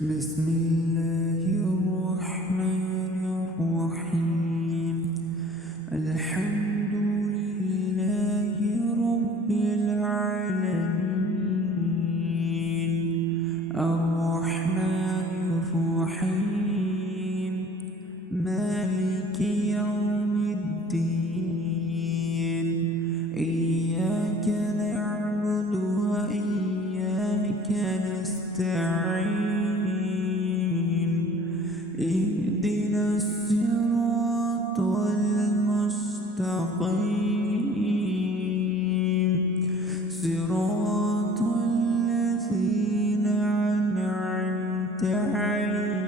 بسم الله الرحمن الرحيم. الحمد لله رب العالمين، الرحمن الرحيم، مالك يوم الدين. إياك نعبد وإياك نستعين. اهدنا الصراط المستقيم، صراط الذين أنعمت عليهم